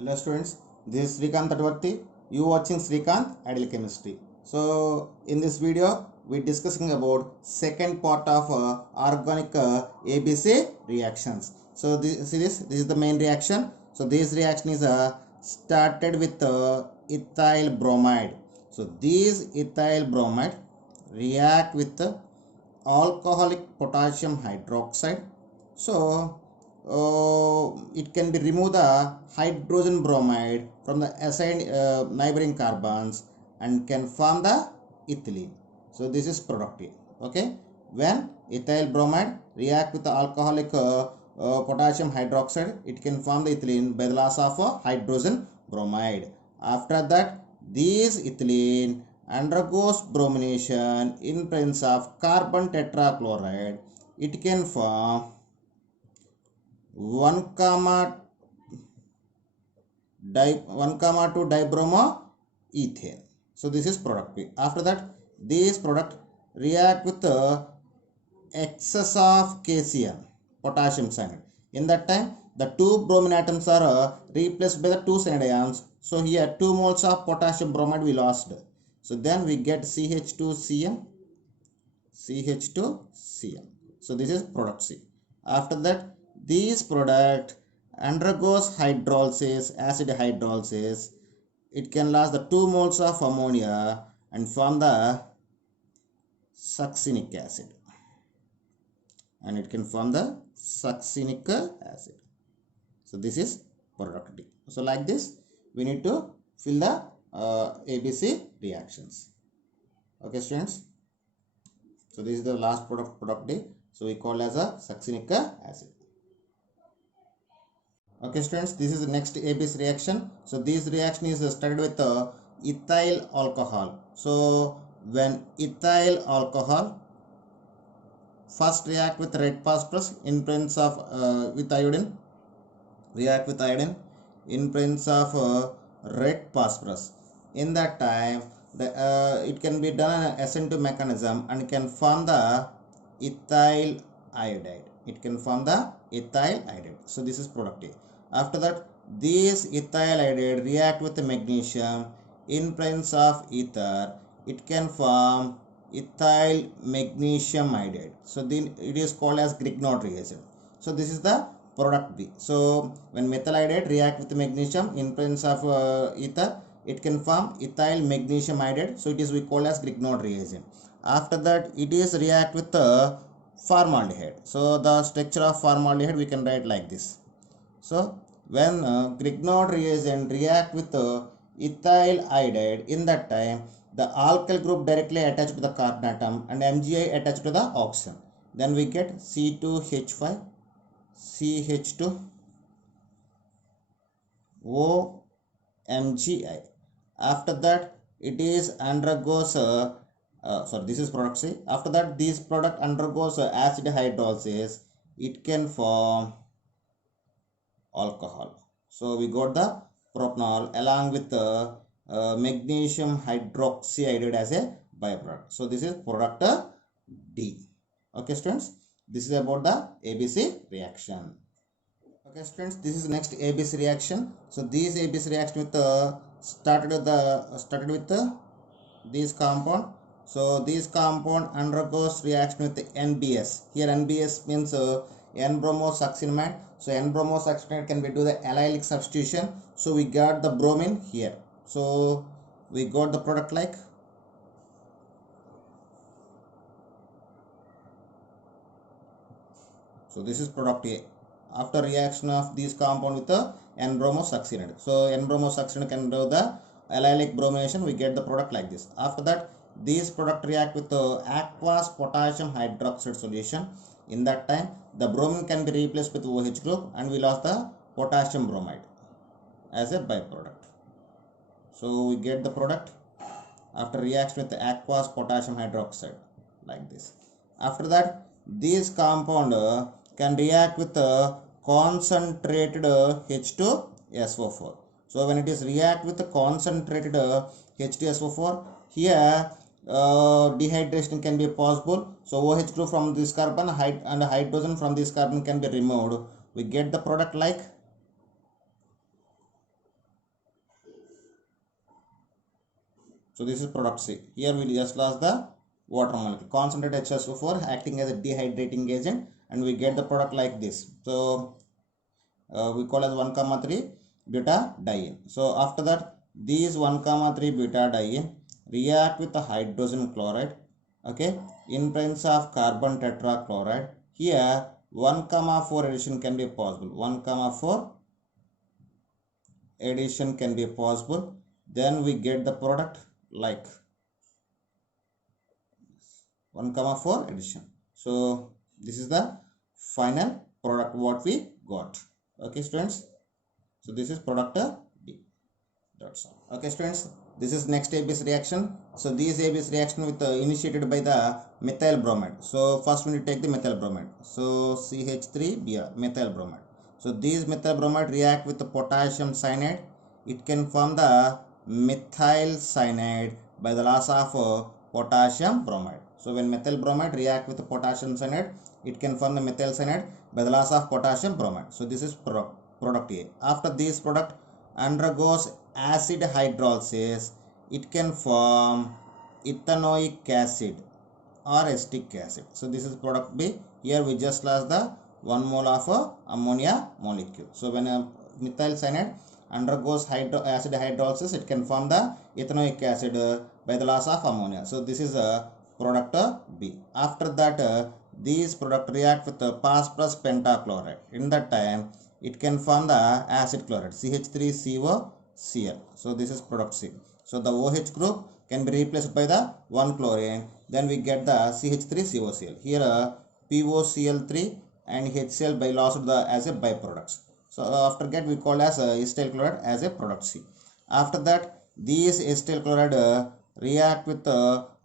Hello students, this is Srikanth Tadvarti. You watching Srikanth Ideal Chemistry. So in this video we discussing about second part of organic ABC reactions. So this is the main reaction. So this reaction is started with ethyl bromide. So these ethyl bromide react with alcoholic potassium hydroxide. So it can be remove the hydrogen bromide from the assigned neighboring carbons and can form the ethylene. So this is productive. Okay, when ethyl bromide react with the alcoholic potassium hydroxide, it can form the ethylene by the loss of hydrogen bromide. After that, this ethylene undergoes bromination in presence of carbon tetrachloride. It can form 1 comma 2 dibromoethane. So this is productive. After that, this product react with the excess of KCl, potassium cyanide. In that time, the two bromine atoms are replaced by the two cyanide ions. So here 2 moles of potassium bromide we lost. So then we get CH2Cl, CH2Cl. So this is product C. After that, this product undergoes hydrolysis, acid hydrolysis. It can lose the 2 moles of ammonia and form the succinic acid. And it can form the succinic acid. So this is product D. So like this, we need to fill the ABC reactions. Okay, students. So this is the last product D. So we call as a succinic acid. Okay students, this is the next ABC reaction. So this reaction is started with ethyl alcohol. So when ethyl alcohol first react with red phosphorus in presence of with iodine, react with iodine in presence of red phosphorus. In that time, it can be done an SN2 mechanism and can form the ethyl iodide. It can form the ethyl iodide. So this is product A. After that, this ethyl iodide react with the magnesium in presence of ether. It can form ethyl magnesium iodide. So then it is called as Grignard reagent. So this is the product B. So when methyl iodide react with the magnesium in presence of ether, it can form ethyl magnesium iodide. So it is we call as Grignard reagent. After that, it is react with formaldehyde. So the structure of formaldehyde we can write like this. So when Grignard reagent react with ethyl iodide, in that time the alkyl group directly attached to the carbon atom and MgI attached to the oxygen. Then we get C2H5, CH2, O, MgI. After that, it is undergoes this is product C. After that, this product undergoes acid hydrolysis. It can form alcohol. So we got the propanol along with the magnesium hydroxide as a byproduct. So this is product D. Okay students, this is about the ABC reaction. Okay students, this is next ABC reaction. So this ABC reaction with started with this compound. So this compound undergoes reaction with the NBS. Here NBS means N-bromosuccinimide. So N-bromosuccinimide can be do the allylic substitution. So we got the bromine here. So we got the product like. So this is product A. After reaction of this compound with the N-bromosuccinide. So N-bromosuccinide can do the allylic bromination. We get the product like this. After that, this product react with the aqueous potassium hydroxide solution. In that time, the bromine can be replaced with OH group and we lost the potassium bromide as a byproduct. So we get the product after reaction with the aqueous potassium hydroxide like this. After that, this compound can react with the concentrated H2SO4. So when it is react with the concentrated H2SO4, here dehydration can be possible. So OH group from this carbon and hydrogen from this carbon can be removed. We get the product like. So this is product C. Here we just lost the water molecule. Concentrated H2SO4 acting as a dehydrating agent, and we get the product like this. So we call as 1,3 butadiene. So after that, these 1,3 butadiene react with the hydrogen chloride, okay, in presence of carbon tetrachloride. Here 1,4 addition can be possible. 1,4 addition can be possible. Then we get the product like 1,4 addition. So this is the final product what we got. Okay students, so this is product B. That's all. Okay students, this is next ABS reaction. So these ABS reaction with initiated by the methyl bromide. So first we need to take the methyl bromide. So CH3Br, methyl bromide. So these methyl bromide react with the potassium cyanide. It can form the methyl cyanide by the loss of potassium bromide. So when methyl bromide react with the potassium cyanide, it can form the methyl cyanide by the loss of potassium bromide. So this is product A. After this product undergoes acid hydrolysis, it can form ethanoic acid or acetic acid. So this is product B. Here we just lost the 1 mole of ammonia molecule. So when a methyl cyanide undergoes acid hydrolysis, it can form the ethanoic acid by the loss of ammonia. So this is product B. After that, these product react with phosphorus pentachloride. In that time, it can form the acid chloride, CH3COCl. So this is product C. So the OH group can be replaced by the 1 chlorine. Then we get the CH3COCl. Here POCl3 and HCl by loss of the as a byproducts. So after that we call as acetyl chloride as a product C. After that, these acetyl chloride react with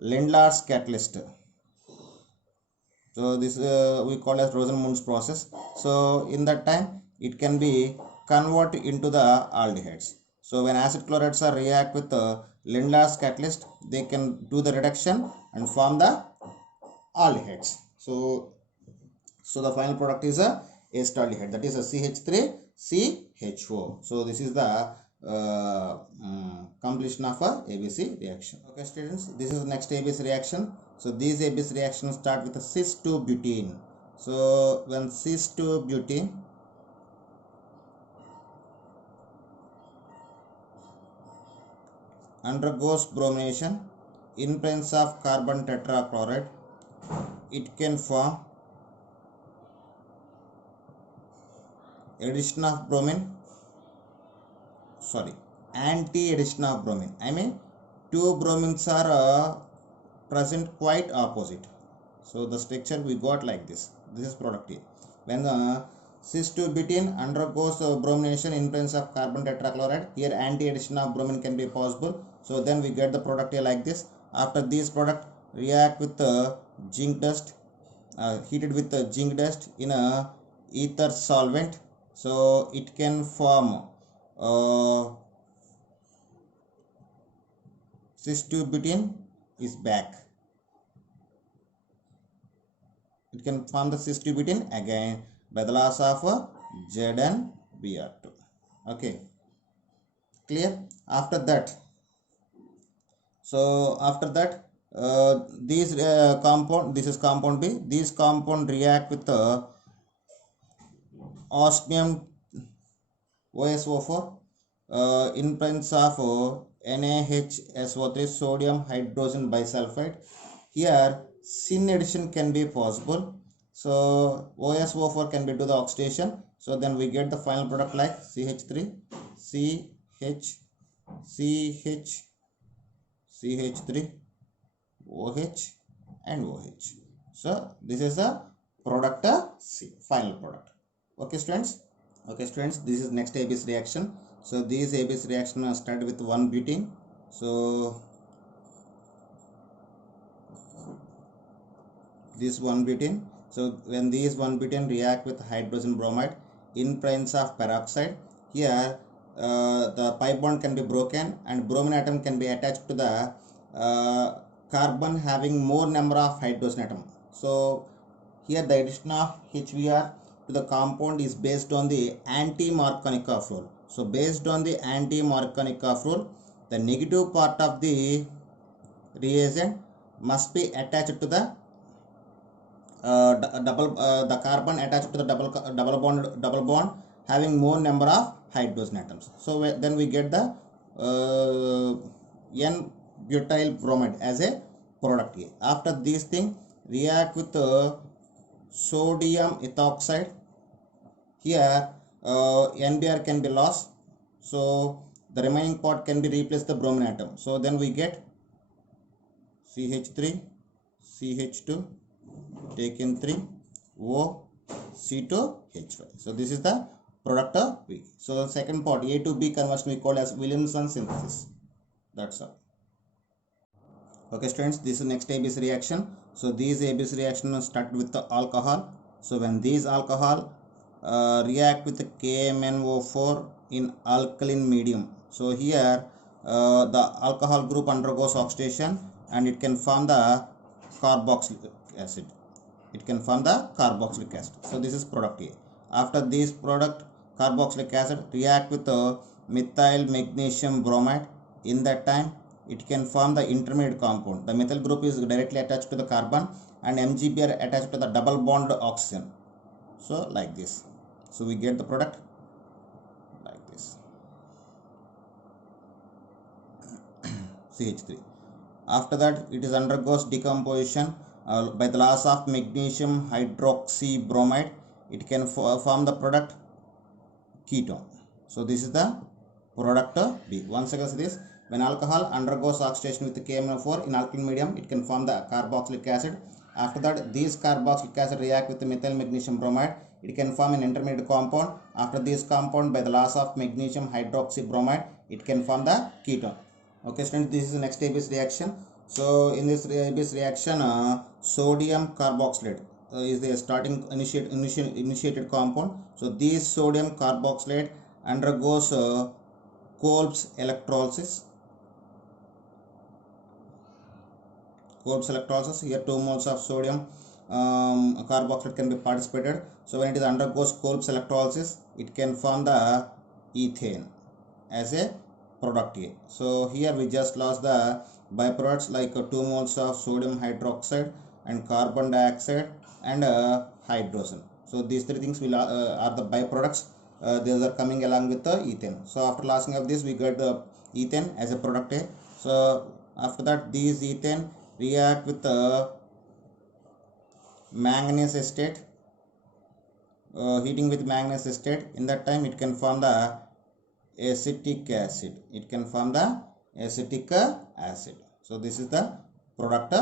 Lindlar's catalyst. So this we call as Rosenmund's process. So in that time, it can be converted into the aldehydes. So when acid chlorides are react with Lindlar's catalyst, they can do the reduction and form the aldehydes. So the final product is a acetaldehyde, that is a CH3CHO. So this is the completion of a ABC reaction. Okay students, this is the next ABC reaction. So these ABC reactions start with a cis-2-butene. So when cis-2-butene undergoes bromination in presence of carbon tetrachloride, it can form addition of bromine, anti-addition of bromine. I mean, two bromines are present quite opposite. So the structure we got like this. This is product A. When cis-2-butene undergoes bromination in presence of carbon tetrachloride, here anti-addition of bromine can be possible. So then we get the product A like this. After this product react with zinc dust, heated with zinc dust in a ether solvent. So it can form cis-2-butene is back. It can form the cis-2-butene again by the loss of ZnBr2. Okay, clear? After that, so after that, these compound, this is compound B. These compound react with osmium OSO4 in presence of NaHSO3, sodium hydrogen bisulfide. Here syn addition can be possible. So OSO4 can be to the oxidation. So then we get the final product like CH3, CH, CH3, OH and OH. So this is the product C, final product. Okay students. Okay students, this is next ABS reaction. So these ABS reaction are started with 1-butene. So this 1-butene. So when these 1-butene react with hydrogen bromide in presence of peroxide, here the pi bond can be broken and bromine atom can be attached to the carbon having more number of hydrogen atom. So here the addition of HBr to the compound is based on the anti-Markovnikov rule. So based on the anti-Markovnikov rule, the negative part of the reagent must be attached to the the carbon attached to the double bond having more number of hydrogen atoms. So then we get the n butyl bromide as a product A. After these thing react with sodium ethoxide. Here NBr can be lost, so the remaining part can be replaced the bromine atom. So then we get CH3 CH2 taken 3 O C2H5. So this is the product of B. So the second part A to B conversion we call as Williamson synthesis. That's all. Okay students, this is next ABC reaction. So these ABC reactions start with the alcohol. So when these alcohol react with the KMnO4 in alkaline medium. So here the alcohol group undergoes oxidation and it can form the carboxylic acid. It can form the carboxylic acid. So this is product A. After this product, carboxylic acid react with methyl magnesium bromide. In that time, it can form the intermediate compound. The methyl group is directly attached to the carbon and MgB are attached to the double bond oxygen. So like this. So we get the product like this. CH3. After that, it is undergoes decomposition by the loss of magnesium hydroxy bromide. It can form the product ketone. So this is the product B. Once again, this when alcohol undergoes oxidation with KMnO4 in alkaline medium, it can form the carboxylic acid. After that, these carboxylic acid react with the methyl magnesium bromide. It can form an intermediate compound. After this compound, by the loss of magnesium hydroxy bromide, it can form the ketone. Okay, students, this is the next ABC reaction. So in this ABC reaction, sodium carboxylate is the starting initiated compound. So this sodium carboxylate undergoes Kolb's electrolysis. Kolb's electrolysis. Here 2 moles of sodium carboxylate can be participated. So when it is undergoes Kolb's electrolysis, it can form the ethane as a product A. So here we just lost the byproducts like 2 moles of sodium hydroxide and carbon dioxide and hydrogen. So these three things will are the byproducts. These are coming along with the ethane. So after losing of this, we get the ethane as a product A. So after that, these ethane react with the manganese acetate, heating with manganese acetate. In that time, it can form the acetic acid. It can form the acetic acid. So this is the product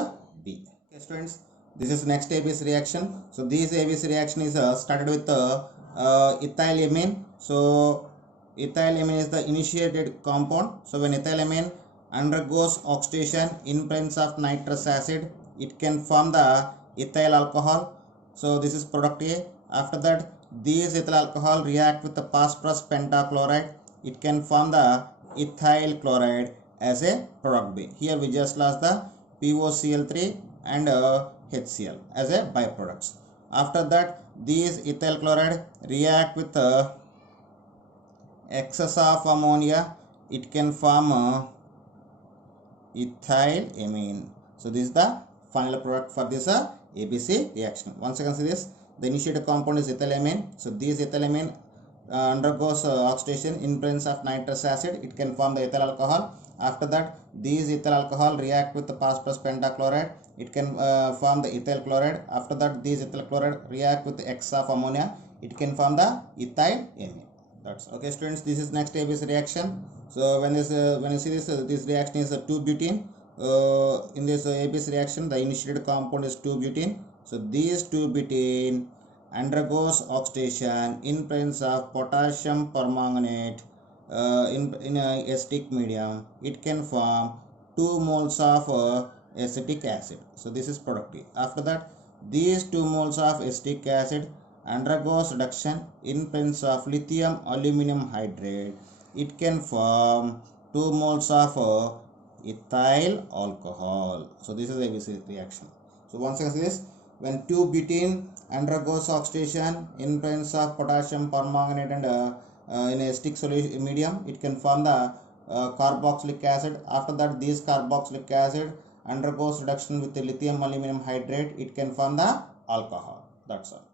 B. Okay, students, this is next ABC reaction. So this ABC reaction is started with ethylamine. So ethylamine is the initiated compound. So when ethylamine undergoes oxidation in presence of nitrous acid, it can form the ethyl alcohol. So this is product A. After that, these ethyl alcohol react with the phosphorus pentachloride. It can form the ethyl chloride as a product B. Here we just lost the POCl3 and HCl as a byproducts. After that, these ethyl chloride react with excess of ammonia. It can form ethylamine. So this is the final product for this ABC reaction. Once again, see this. The initiated compound is ethylamine. So this ethylamine undergoes oxidation in presence of nitrous acid. It can form the ethyl alcohol. After that, these ethyl alcohol react with the phosphorus pentachloride. It can form the ethyl chloride. After that, these ethyl chloride react with the excess of ammonia. It can form the ethylamine. That's okay, students. This is next ABC reaction. So when you see this reaction is 2-butene. In this ABC reaction, the initiated compound is 2-butene. So these 2-butene undergoes oxidation in presence of potassium permanganate in acetic medium. It can form 2 moles of acetic acid. So this is product B. After that, these 2 moles of acetic acid undergoes reduction in presence of lithium aluminum hydride. It can form 2 moles of ethyl alcohol. So this is ABC reaction. So once again, this when 2-butene undergoes oxidation in presence of potassium permanganate and in a acetic medium, it can form the carboxylic acid. After that, this carboxylic acid undergoes reduction with the lithium aluminum hydrate, it can form the alcohol. That's all.